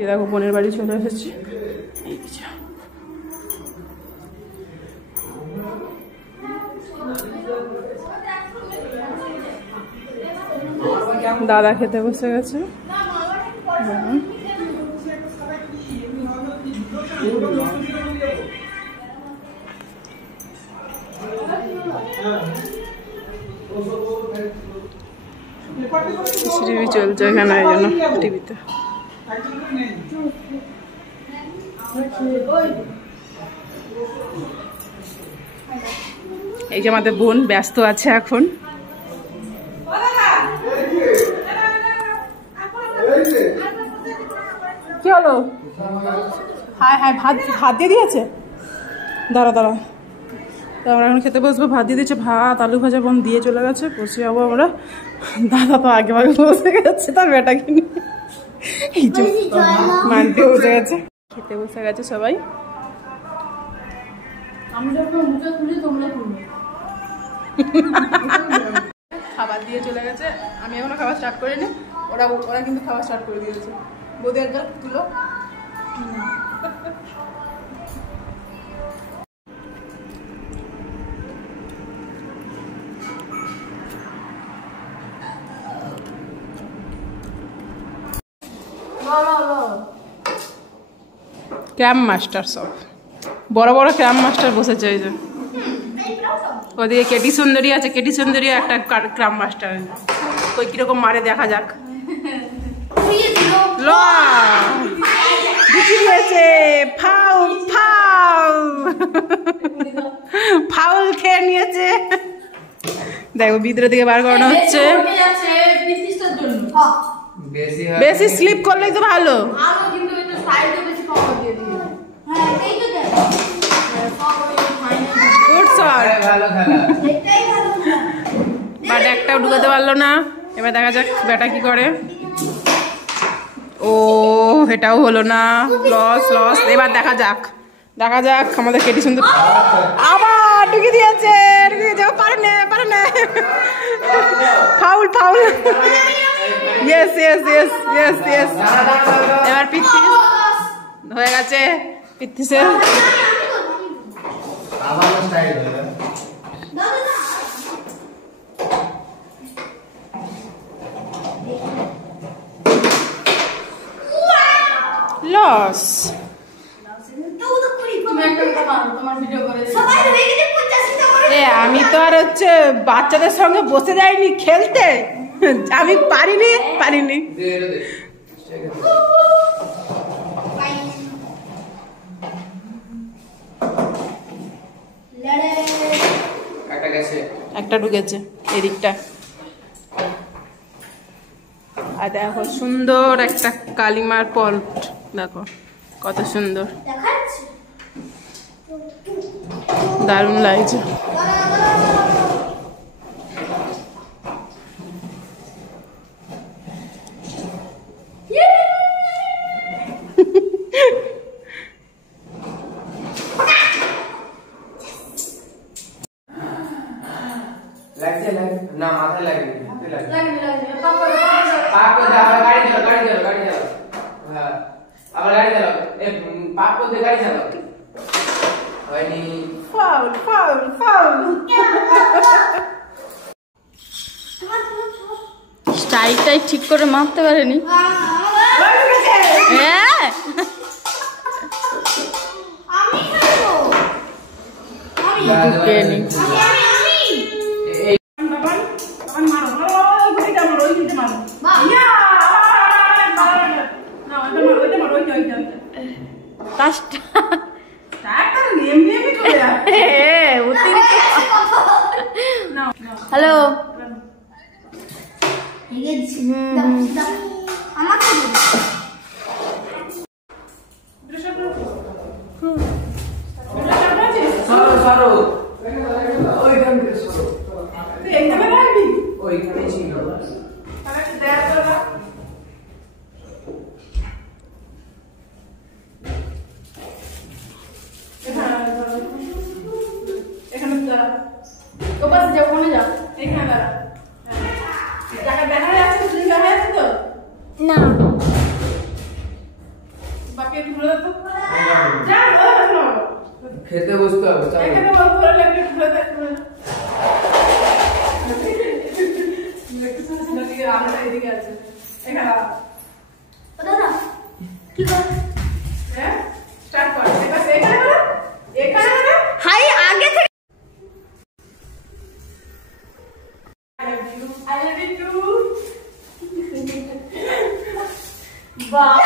এই দেখো বোনের বাড়ি চলে এসেছি। দাদা খেতে বসে গেছে। টিভি চলছে এখানে, এই জন্য টিভিতে। এই যে আমাদের বোন ব্যস্ত আছে এখন। কি হলো? হ্যাঁ হ্যাঁ, ভাত দিয়ে দিয়েছে। দাঁড়া দাঁড়া, তো আমরা এখন খেতে বসবো। ভাত দিয়ে দিয়েছে, ভাত আলু ভাজা বোন দিয়ে চলে গেছে। বসে যাবো আমরা। দাদা তো আগে ভাগে বসে গেছে তার বেটাকে নিয়ে। এই যে মানতে বসে গেছে, খেতে বসে গেছে সবাই। খাবার দিয়ে চলে গেছে, আমি এখনো খাবার স্টার্ট করিনি। ওরা কিন্তু খাবার স্টার্ট করে দিয়েছে। বৌদি একবার তুলো। ক্রাম মাস্টার সব বড় বড় ক্রাম মাস্টার বসেছে। এই যে ওদিকে কেটি সুন্দরী আছে, কেটি সুন্দরী একটা ক্রাম মাস্টার। ওই কিরকম মারে দেখা যাক। ফাউল ফাউল ফাউল খেয়ে নিয়েছে। দেখো ভিতরের দিকে বার করানো হচ্ছে। বেশি স্লিপ করলেই তো ভালো। বাট একটাও ঢুকাতে পারলো না। এবার দেখা যাক বেটা কি করে। ও এটাও হলো না, লস লস। এবার দেখা যাক আমাদের কেটি সুন্দর আবার ঢুকে দিয়েছে। পারে না। Foul foul. Yes yes yes yes yes. এবার পিথি হয়ে গেছে। পিথিসে লস। আমি তো আর হচ্ছে বাচ্চাদের সঙ্গে বসে যাইনি খেলতে। আমি পারিনি। একটা ঢুকেছে এদিকটা। আর দেখো সুন্দর একটা কালিমার পল্ট, দেখো কত সুন্দর, দারুণ লাগছে। না মাথায় লাগে পাক করে দাও। গাড়ি চালাও। হ্যাঁ আবার গাড়ি চালাও। পাক করে গাড়ি চালাও। হয়নি। Foul foul foul. স্ট্রাইকটাই ঠিক করে মারতে পারেনি। হ্যালো না বাকি ধরে দে তো যা ধরে খেতে বসতে হবে চলো এখানে বল ধরে লাগলে ধরে দে দেখতে শুনছ না দিকে আলোটা এদিকে আছে এখানে দাদা কি কর হ্যাঁ স্টার্ট কর এবার এখানে হাই আগে থেকে I love you too. বাহ